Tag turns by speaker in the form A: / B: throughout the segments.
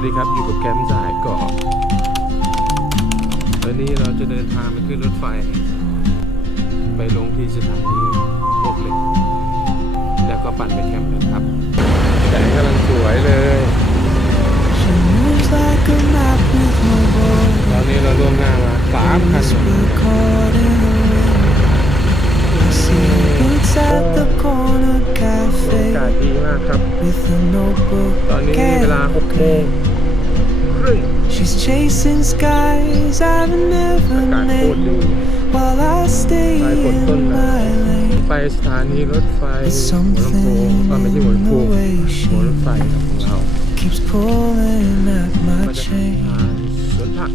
A: วัสดีครับ อยู่กับแคมป์สายเกาะวันนี้เราจะเดินทางไปขึ้นรถไฟ ไปลงที่สถานีโบกเหล็ก แล้วก็ปั่นไปแคมป์กันครับแสงกำลังสวย ตอนนี้เวลา6โมงครึ่ง
B: She's chasing skies I've never
A: อากาศโคตร
B: named
A: ดี
B: while I stay
A: ไปกดต้น
B: in
A: นะ
B: my lane.
A: ไปสถานีรถไฟ
B: It's
A: หัวลำโพง
B: something
A: ก็ไม่ใช่หัวลำโพง
B: in the way she
A: หัวรถไฟของเรา
B: keeps pulling at my
A: ก็จะ
B: chain.
A: ผ่านสวนผัก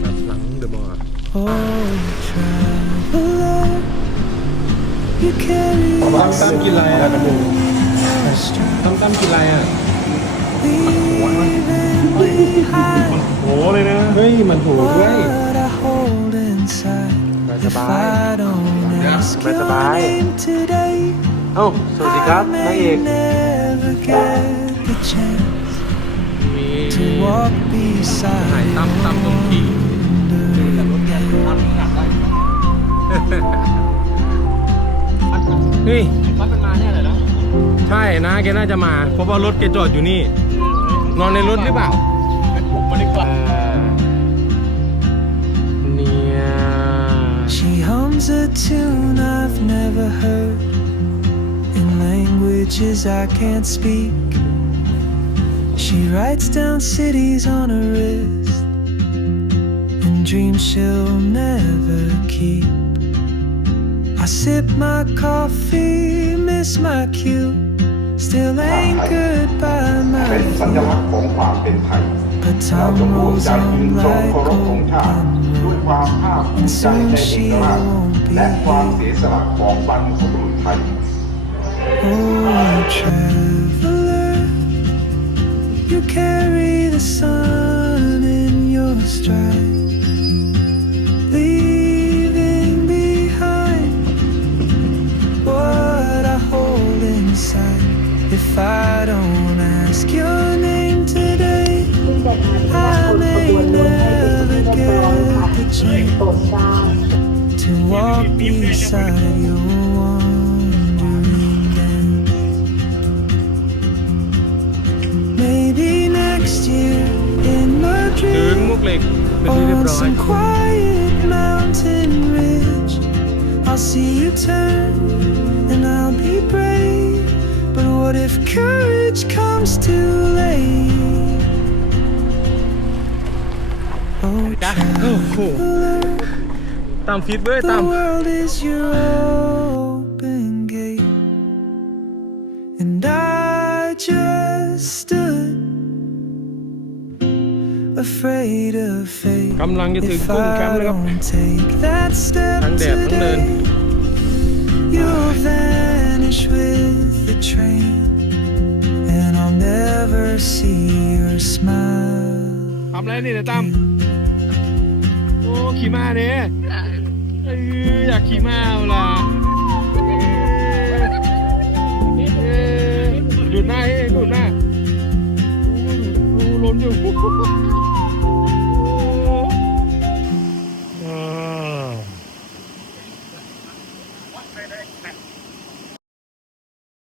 A: แบบหลังเดอะมอลล์
B: Oh, traveler, you carry
A: ตั้มตั้มกินอะไรอ่ะ
B: a strap
A: ตั้มตั้มกินอะไรอ่ะ
B: leaving behind
A: โหเลยนะ เฮ้ย มันถูกเว้ย
B: what I hold inside. If I don't ask your name today,
A: เอ้าสวัสดีครับ
B: I
A: นางเอ
B: may
A: ก
B: never get the chance
A: มี
B: to walk
A: ถ่าย
B: beside
A: ตั้มตั้มตรงขี่เฮ้ย
C: วัดมันมาเนี่ยเหรอเนาะ
A: ใช่นะแกน่าจะมา เพราะว่ารถแกจอดอยู่นี่ นอนในรถหรือเปล่า
C: ผมมาดีกว่า
A: เนี่ย
B: She hums a tune I've never heard in languages I can't speak. She writes down cities on her wrist and dreams she'll never keep. I sip my coffee, miss my cue, still anchored by
D: เป็น
B: my
D: สัญ
B: view.
D: ลักษณ์ของความเป็นไทย
B: But
D: เรา
B: time
D: จะร่วม
B: rolls
D: ใจยืน
B: on
D: ทรง
B: like
D: เคารพธงชาติ
B: open
D: ด้วยความภาคภูมิใจในเอกราชและความเสียสละของบรรพบุรุษไทย
B: Oh, traveler, you carry the sun I don't ask your name today, I may never get the chance to walk beside you wandering then. Maybe next year in
A: my dream
B: on some quiet mountain ridge, I'll see you turn. what if courage comes too late? Oh,
A: โอ้โห
B: traveler.
A: ตามฟิตเว้ย
B: The
A: ตาม
B: world is your open gate, and I just stood afraid of fate.
A: กำลังจะถึง
B: If
A: กุ้งแคม
B: I
A: ป์แล้วครับ
B: don't take that step
A: ทั้งแดดทั้งเนิน
B: today, you'll vanish with the train, and I'll never see your smile.
A: ทำอะไรนี่เนี่ยตั้มโอ้ขี่ม้าเนี่ยเอ้ยอยากขี่ม้าเอาล่ะเอ้ยเอ้ยดูดหน้าเฮ้ดูดหน้าดูดูล้นอยู่